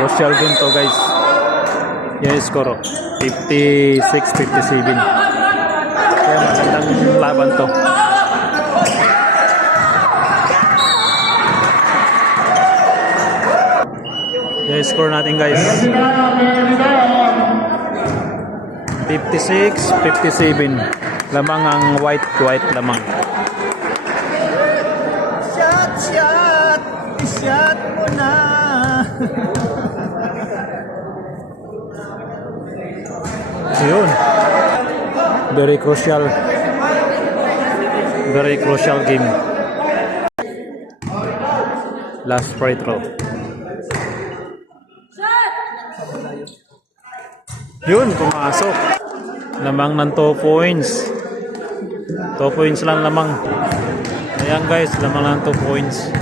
Crucial game to guys. Yung score 56-57. Kaya magandang laban to. Yung score natin guys 56-57. Lamang ang white lamang. Shot mo na. Yun. Very crucial game. Last free throw. Yun, pumasok. Lamang ng 2 points. 2 points lang lamang. Ayan guys, lamang ng 2 points.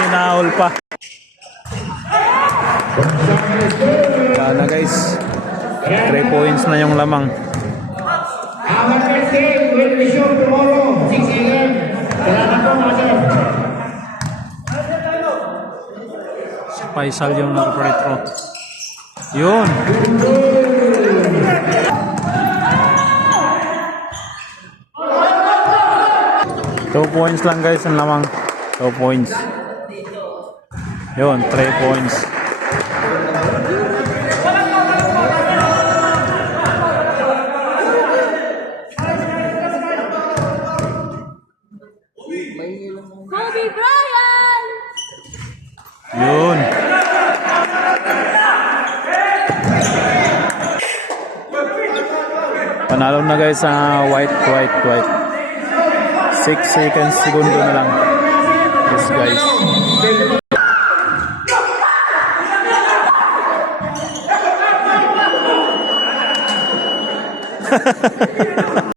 Pinaul pa. Sana guys, 3 points na yung lamang. Our first game will be shown tomorrow, 6 a.m. Salamat po mga sir. Faisal yung nag-free throw. Yun. Two points lang guys ang lamang. 2 points. Yun, 3 points. Kobe Bryant! Yun. Panalo na guys sa white. 6 seconds, segundo na lang. Yes guys.